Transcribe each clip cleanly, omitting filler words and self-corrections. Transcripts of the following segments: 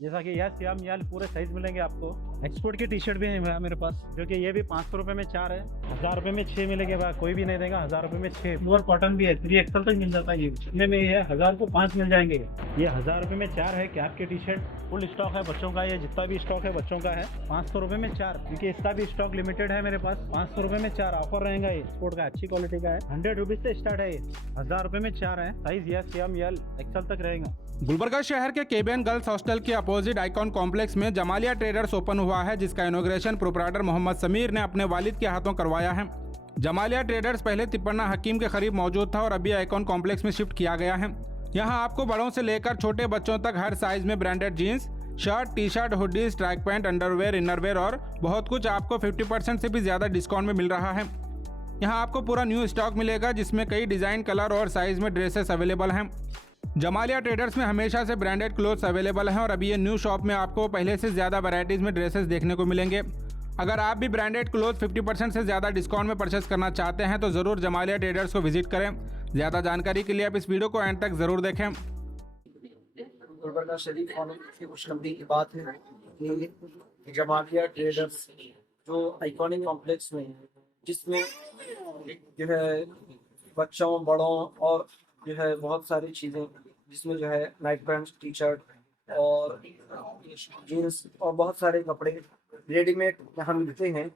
जैसा कि यस या एल पूरे साइज मिलेंगे आपको। एक्सपोर्ट की टी शर्ट भी है मेरे पास, जो कि ये भी 500 रुपये में 4 है, 1000 रुपये में 6 मिलेंगे भाई, कोई भी नहीं देगा 1000 रुपये में 6। प्योर कॉटन भी है, 3XL तक मिल जाता है। ये इतने में ये 1000 को 5 मिल जाएंगे। ये 1000 रुपये में 4 है कैप की टी शर्ट, फुल स्टॉक है बच्चों का। ये जितना भी स्टॉक है बच्चों का है 500 रुपये में 4, क्योंकि इसका भी स्टॉक लिमिटेड है मेरे पास। 500 रुपये में 4 ऑफर रहेगा। ये एक्सपोर्ट का अच्छी क्वालिटी का है, 100 रुपीज से स्टार्ट है। ये 1000 रुपये में 4 है, size S M L XL तक रहेगा। गुलबर्गा शहर के केबियन गर्ल्स हॉस्टल के अपोजिट आइकॉन कॉम्प्लेक्स में जमालिया ट्रेडर्स ओपन हुआ है, जिसका इनॉग्रेशन प्रोप्राइटर मोहम्मद समीर ने अपने वालिद के हाथों करवाया है। जमालिया ट्रेडर्स पहले तिप्पन्ना हकीम के करीब मौजूद था और अभी आइकॉन कॉम्प्लेक्स में शिफ्ट किया गया है। यहाँ आपको बड़ों से लेकर छोटे बच्चों तक हर साइज में branded jeans, shirt, T shirt, hoodies, track pant, underwear, innerwear और बहुत कुछ आपको 50% से भी ज़्यादा डिस्काउंट में मिल रहा है। यहाँ आपको पूरा न्यू स्टॉक मिलेगा, जिसमें कई डिज़ाइन, कलर और साइज़ में ड्रेसेस अवेलेबल हैं। जमालिया ट्रेडर्स में हमेशा से ब्रांडेड क्लोथ्स अवेलेबल हैं और अभी ये न्यू शॉप में आपको पहले से ज़्यादा वैरायटीज़ में ड्रेसेस देखने को मिलेंगे। अगर आप भी ब्रांडेड क्लोथ 50% से ज़्यादा डिस्काउंट में परचेस करना चाहते हैं तो ज़रूर जमालिया ट्रेडर्स को विजिट करें। ज़्यादा जानकारी के लिए आप इस वीडियो को एंड तक ज़रूर देखें। गुलबर्गा शरीफ होने की खुशखबरी की बात है कि जमालिया ट्रेडर्स जो आइकॉनिक कॉम्प्लेक्स में है, जिसमें जो है बच्चों, बड़ों और जो है बहुत सारी चीज़ें, जिसमें जो है नाइट पैंट, टी शर्ट और जीन्स और बहुत सारे कपड़े रेडीमेड यहाँ मिलते हैं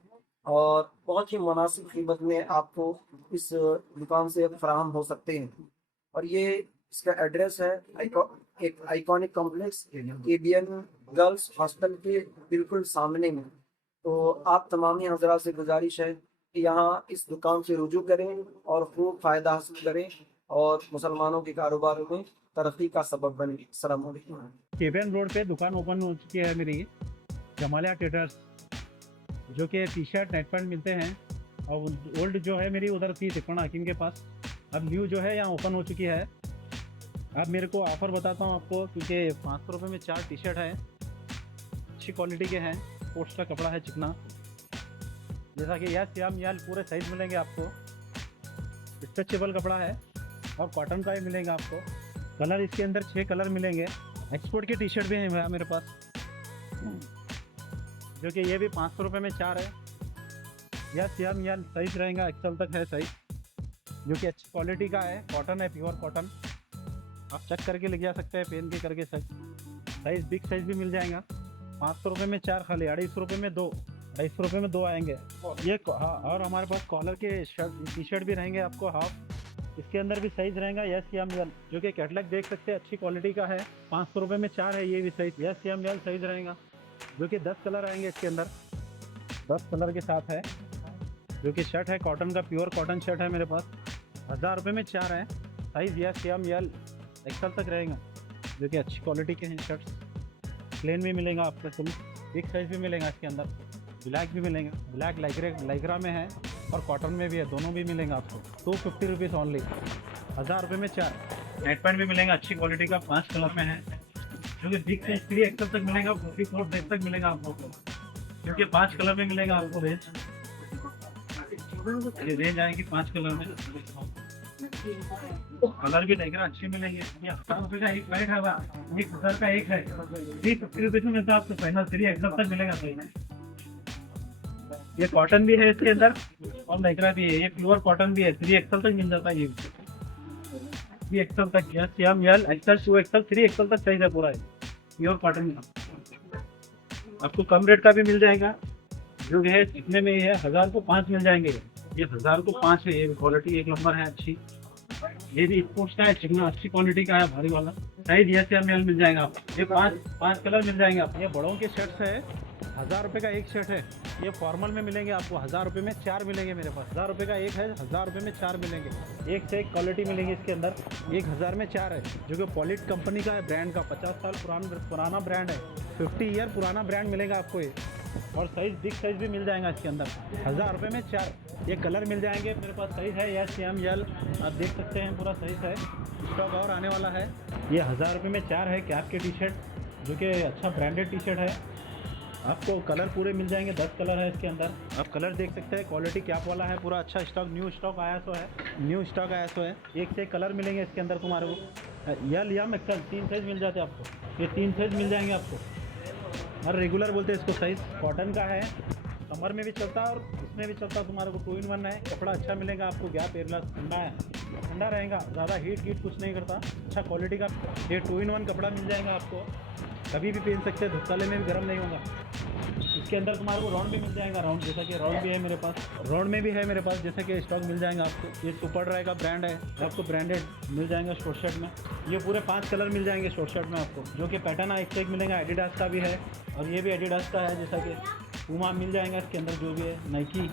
और बहुत ही मुनासिब कीमत में आपको इस दुकान से फराहम हो सकते हैं। और ये इसका एड्रेस है एक आइकॉनिक कॉम्प्लेक्स केबियन गर्ल्स हॉस्टल के बिल्कुल सामने में। तो आप तमामी हजरात से गुजारिश है कि यहाँ इस दुकान से रुजू करें और खूब फ़ायदा हासिल करें और मुसलमानों के कारोबार में तरक्की का सबब बने। अस्सलाम वालेकुम। केबियन रोड पे दुकान ओपन हो चुकी है मेरी, जमालिया ट्रेडर्स, जो कि टी शर्ट, नाइट पैंट मिलते हैं। और ओल्ड जो है मेरी उधर थी तिप्पन्ना हकीम के पास, अब न्यू जो है यहाँ ओपन हो चुकी है। अब मेरे को ऑफ़र बताता हूँ आपको, क्योंकि 500 रुपये में 4 टी शर्ट है, अच्छी क्वालिटी के हैं, स्पोर्ट्स का कपड़ा है, चिकना। जैसा कि यस या एल पूरे साइज मिलेंगे आपको, स्ट्रेचेबल कपड़ा है और कॉटन का ही मिलेगा आपको। कलर इसके अंदर 6 कलर मिलेंगे। एक्सपोर्ट की टी शर्ट भी है मेरे पास, जो कि ये भी 500 रुपये में 4 है। यस या एल साइज रहेगा, एक्सेल तक है साइज, जो कि अच्छी क्वालिटी का है, कॉटन है, प्योर कॉटन। आप चेक करके ले जा सकते हैं, पेन के करके साइज बिग साइज भी मिल जाएगा। 500 रुपये में 4 खाली, 250 रुपये में 2, 250 रुपये में 2 आएंगे ये। हाँ, और हमारे पास कॉलर के टी शर्ट भी रहेंगे आपको हाफ, इसके अंदर भी साइज रहेगा यस या एल, जो कि कैटलॉग देख सकते हैं, अच्छी क्वालिटी का है। 500 रुपये में 4 है, ये भी साइज यस या एल साइज रहेगा, जो कि 10 कलर आएंगे इसके अंदर, 10 कलर के साथ है। जो कि शर्ट है कॉटन का, प्योर कॉटन शर्ट है मेरे पास। 1000 रुपये में 4 है, साइज यस या एल एक्सेल तक रहेगा, जो कि अच्छी क्वालिटी के हैं शर्ट्स। प्लेन भी मिलेगा आपको, फुल बिग साइज भी मिलेगा इसके अंदर, ब्लैक भी मिलेगा, ब्लैक लाइक्रा में है और कॉटन में भी है, दोनों भी मिलेंगे आपको। 250 रुपीज़ ओनली, 1000 रुपये में 4। नाइट पैंट भी मिलेगा अच्छी क्वालिटी का, 5 कलर में है, जो कि बिग साइज 3XL तक मिलेगा, 44 साइज तक मिलेगा आपको, क्योंकि 5 कलर में मिलेगा आपको रेंज। ये रेंज आएगी 5 कलर में, कलर भी लाइक्रा अच्छी मिलेंगे। ये 1000 रुपये का एक पैक है, 1000 का एक है, 350 रुपीज़ में मिलता है आपको, फाइनल 3XL तक मिलेगा सही में। ये कॉटन भी है इसके अंदर और लाइक्रा भी है, ये प्योर कॉटन भी है, 3XL तक मिल जाता है। ये 3XL तक, यस या एल, एक्सेल, 2XL, 3XL तक चाहिए पूरा है, प्योर कॉटन का। आपको कम रेट का भी मिल जाएगा, जो है इतने में है 1000 को 5 मिल जाएंगे। ये 1000 को 5 है, ये क्वालिटी एक नंबर है अच्छी। ये भी स्पोर्ट्स का है, चिकना अच्छी क्वालिटी का है, भारी वाला। साइज यस या एल मिल जाएगा आपको, ये 5 कलर मिल जाएंगे आपको। ये बड़ों के शर्ट्स है, 1000 रुपये का एक शर्ट है, ये फॉर्मल में मिलेंगे आपको, 1000 रुपये में 4 मिलेंगे मेरे पास। 1000 रुपये का एक है, 1000 रुपये में 4 मिलेंगे, एक से एक क्वालिटी मिलेंगी इसके अंदर। एक 1000 में 4 है, जो कि पॉलिट कंपनी का है, ब्रांड का, 50 साल पुराना ब्रांड है, 50 ईयर पुराना ब्रांड मिलेगा आपको ये। और साइज बिग साइज भी मिल जाएगा इसके अंदर, 1000 रुपये में 4। ये कलर मिल जाएंगे मेरे पास, साइज है यस या एल, आप देख सकते हैं पूरा साइज है, स्टॉक और आने वाला है। ये 1000 रुपये में 4 है कैप के टी शर्ट, जो कि अच्छा ब्रांडेड टी शर्ट है। आपको कलर पूरे मिल जाएंगे, 10 कलर है इसके अंदर, आप कलर देख सकते हैं, क्वालिटी कैप वाला है, पूरा अच्छा स्टॉक, न्यू स्टॉक आया सो है, न्यू स्टॉक आया सो है। एक से एक कलर मिलेंगे इसके अंदर तुम्हारे को, एल या एक्सेल 3 साइज मिल जाते हैं आपको, ये 3 साइज मिल जाएंगे आपको। और रेगुलर बोलते हैं इसको साइज। कॉटन का है, समर में भी चलता है और इसमें भी चलता है। तुम्हारे को 2 in 1 है, कपड़ा अच्छा मिलेगा आपको। गैप एयरलेस ठंडा है, ठंडा रहेगा, ज़्यादा हीट कुछ नहीं करता। अच्छा क्वालिटी का ये 2 in 1 कपड़ा मिल जाएगा आपको। कभी भी पहन सकते हैं, धूपकाले में भी गर्म नहीं होगा। इसके अंदर तुम्हारे को राउंड भी मिल जाएगा, राउंड जैसा कि राउंड भी है मेरे पास, राउंड में भी है मेरे पास, जैसा कि स्टॉक मिल जाएगा आपको। ये सुपर ड्राई का ब्रांड है, आपको ब्रांडेड मिल जाएगा शॉर्ट शर्ट में। ये पूरे 5 कलर मिल जाएंगे शॉर्ट शर्ट में आपको, जो कि पैटर्न एक से एक मिलेगा। एडिडास का भी है और ये भी एडिडास का है, जैसा कि पूमा मिल जाएगा इसके अंदर, जो भी है नाइकी,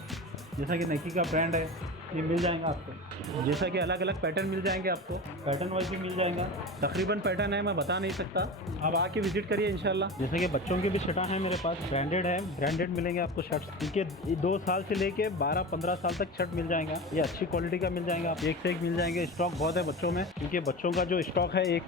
जैसा कि नाइकी का ब्रांड है, ये मिल जाएगा आपको। जैसा कि अलग अलग पैटर्न मिल जाएंगे आपको, पैटर्न वाइज भी मिल जाएगा। तकरीबन पैटर्न है, मैं बता नहीं सकता, आप आके विजिट करिए इंशाल्लाह। जैसे कि बच्चों की भी शर्ट है मेरे पास, ब्रांडेड है, ब्रांडेड मिलेंगे आपको शर्ट, क्योंकि 2 साल से लेके 12-15 साल तक शर्ट मिल जाएगा। ये अच्छी क्वालिटी का मिल जाएगा, आप एक से एक मिल जाएंगे। स्टॉक बहुत है बच्चों में, क्योंकि बच्चों का जो स्टॉक है एक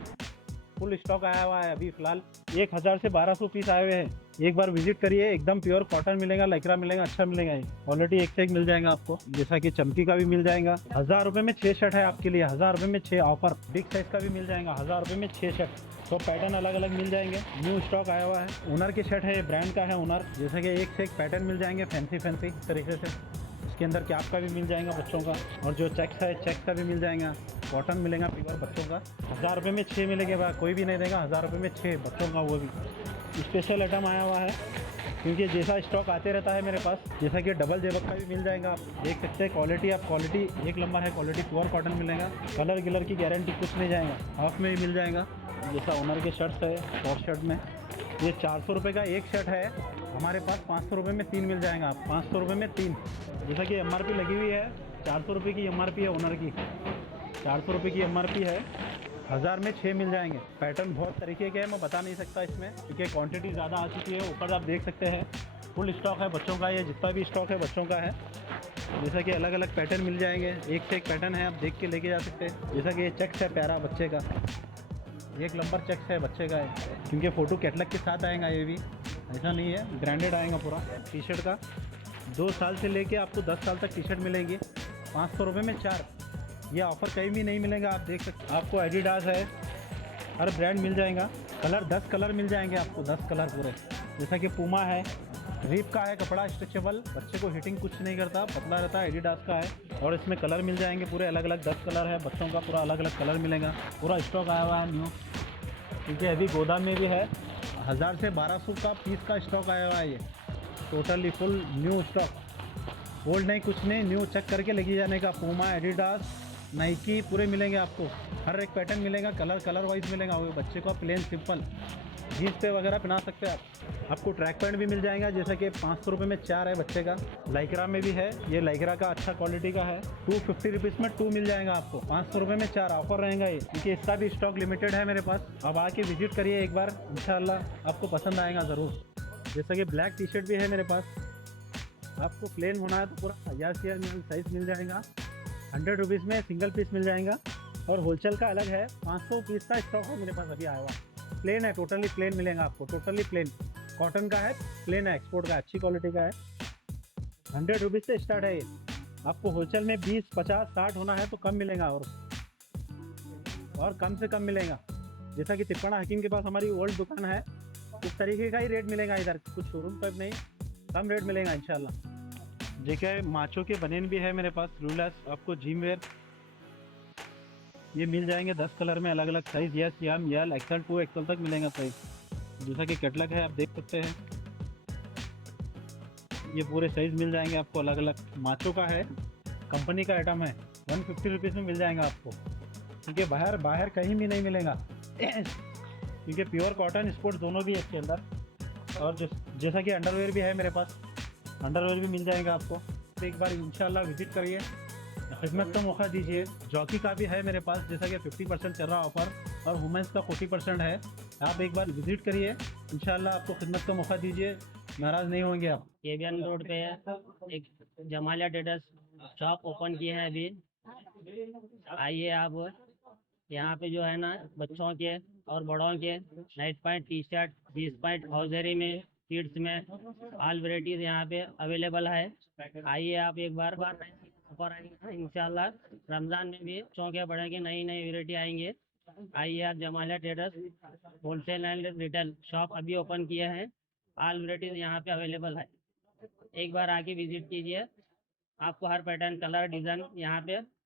फुल स्टॉक आया हुआ है अभी फ़िलहाल। 1000 से 1200 पीस आए हुए हैं। एक बार विजिट करिए, एकदम प्योर कॉटन मिलेगा, लाइक्रा मिलेगा, अच्छा मिलेगा। ये क्वालिटी एक से एक मिल जाएगा आपको। जैसा कि चमकी का भी मिल जाएगा। 1000 रुपये में 6 शर्ट है आपके लिए, 1000 रुपये में 6 ऑफर। बिग साइज़ का भी मिल जाएगा, 1000 रुपये में 6 शर्ट। तो पैटर्न अलग अलग मिल जाएंगे, न्यू स्टॉक आया हुआ है। ओनर की शर्ट है, ब्रांड का है ओनर। जैसा कि एक से एक पैटर्न मिल जाएंगे, फैंसी तरीके से। इसके अंदर कैप का भी मिल जाएगा बच्चों का, और जो चेक्स है चेक्स का भी मिल जाएगा। कॉटन मिलेगा प्योर बच्चों का, 1000 रुपये में 6 मिलेंगे भाई, कोई भी नहीं देगा 1000 रुपये में 6 बच्चों का। वो भी स्पेशल आइटम आया हुआ है, क्योंकि जैसा स्टॉक आते रहता है मेरे पास। जैसा कि डबल जेबक का भी मिल जाएगा, आप देख सकते हैं। क्वालिटी आप क्वालिटी एक नंबर है, क्वालिटी प्योर कॉटन मिलेगा। कलर गिलर की गारंटी कुछ नहीं जाएगा, हाफ में ही मिल जाएगा। जैसा ओनर के शर्ट्स है, शॉर्ट शर्ट में ये 400 रुपये का एक शर्ट है हमारे पास, 500 रुपये में 3 मिल जाएगा आप, 500 रुपये में 3। जैसा कि MRP लगी हुई है, 400 रुपये की MRP है ओनर की, 400 रुपये की MRP है। 1000 में 6 मिल जाएंगे। पैटर्न बहुत तरीके के हैं, मैं बता नहीं सकता इसमें, क्योंकि क्वांटिटी ज़्यादा आ चुकी है। ऊपर आप देख सकते हैं फुल स्टॉक है बच्चों का, ये जितना भी स्टॉक है बच्चों का है। जैसा कि अलग अलग पैटर्न मिल जाएंगे, एक से एक पैटर्न है, आप देख के लेके जा सकते हैं। जैसा कि ये चेक्स है प्यारा बच्चे का, एक नंबर चेक्स है बच्चे का है, क्योंकि फ़ोटो कैटलॉग के साथ आएगा। ये भी ऐसा नहीं है, ब्रांडेड आएगा पूरा। टी शर्ट का 2 साल से लेके आपको 10 साल तक टी शर्ट मिलेगी, 500 रुपये में 4। ये ऑफ़र कहीं भी नहीं मिलेगा, आप देख सकते। आपको एडिडास है, हर ब्रांड मिल जाएगा। कलर 10 कलर मिल जाएंगे आपको, 10 कलर पूरे। जैसा कि पूमा है, रीप का है कपड़ा, स्ट्रेचेबल, बच्चे को हीटिंग कुछ नहीं करता, पतला रहता है। एडिडास का है, और इसमें कलर मिल जाएंगे पूरे अलग अलग, 10 कलर है बच्चों का, पूरा अलग अलग कलर मिलेगा। पूरा स्टॉक आया हुआ है न्यू, क्योंकि अभी गोदाम में भी है। 1000 से 1200 का पीस का स्टॉक आया हुआ है। ये totally full new stock, old नहीं कुछ नहीं, न्यू चेक करके लेके जाने का। पूमा, एडिडास, नाइकी पूरे मिलेंगे आपको। हर एक पैटर्न मिलेगा, कलर वाइज मिलेगा। वो बच्चे को प्लेन सिंपल जीन्स पे वगैरह पहना सकते हैं आप। आपको ट्रैक पैंट भी मिल जाएगा, जैसे कि 500 रुपये में 4 है बच्चे का। लाइक्रा में भी है, ये लाइक्रा का अच्छा क्वालिटी का है। 250 रुपीज़ में 2 मिल जाएगा आपको, 500 रुपये में 4 ऑफर रहेगा ये, क्योंकि इसका भी स्टॉक लिमिटेड है मेरे पास। अब आके विजिट करिए एक बार, इंशाल्लाह आपको पसंद आएगा ज़रूर। जैसा कि ब्लैक टी शर्ट भी है मेरे पास, आपको प्लेन होना है तो पूरा 1000 साइज़ मिल जाएगा। 100 रुपीज़ में सिंगल पीस मिल जाएगा, और होलसेल का अलग है। 500 पीस का स्टॉक है मेरे पास अभी आया हुआ। प्लेन है, टोटली प्लेन मिलेगा आपको, टोटली प्लेन। कॉटन का है, प्लेन है, एक्सपोर्ट का, अच्छी क्वालिटी का है। 100 रुपीज़ से स्टार्ट है ये। आपको होलसेल में 20, 50, 60 होना है तो कम मिलेगा, और कम से कम मिलेगा। जैसा कि तिप्पणा हकीम के पास हमारी ओल्ड दुकान है, उस तरीके का ही रेट मिलेगा इधर, कुछ शोरूम टाइप नहीं, कम रेट मिलेगा इंशाल्लाह। देखिए माचो के बनियन भी है मेरे पास, रूलेस, आपको जिम वेयर ये मिल जाएंगे 10 कलर में, अलग अलग size, S, M, L, XL, 2 XL तक मिलेगा साइज़। जैसा कि कैटलॉग है आप देख सकते हैं, ये पूरे साइज़ मिल जाएंगे आपको अलग अलग। माचो का है, कंपनी का आइटम है, 150 रुपीज़ में मिल जाएगा आपको, क्योंकि बाहर कहीं भी नहीं मिलेगा, क्योंकि प्योर कॉटन स्पोर्ट्स दोनों भी है इसके अंदर। और जैसा कि अंडरवेयर भी है मेरे पास, अंडरवेयर भी मिल जाएगा आपको। तो एक बार इंशाल्लाह विजिट करिए, खिदमत का मौका दीजिए। जॉकी का भी है मेरे पास, जैसा कि 50% चल रहा ऑफर, और वुमेंस का 40% है। आप एक बार विजिट करिए, इंशाल्लाह आपको खिदमत का मौका दीजिए, नाराज़ नहीं होंगे आप। केबियन रोड पे एक जमालिया ट्रेडर्स शॉप ओपन किए हैं अभी, आइए आप। यहाँ पे जो है ना बच्चों के और बड़ों के night pant, T shirt, jeans pant, hosiery में, किड्स में, ऑल वेराइटीज यहाँ पे अवेलेबल है। आइए आप एक बार ऊपर आएंगे इंशाल्लाह। रमज़ान में भी बच्चों के बड़े की नई वेराइटी आएंगे। आइए आप, Jamalia traders wholesale and retail shop अभी ओपन किए हैं। ऑल वैरायटीज यहाँ पे अवेलेबल है। एक बार आके विजिट कीजिए, आपको हर पैटर्न, कलर, डिज़ाइन यहाँ पे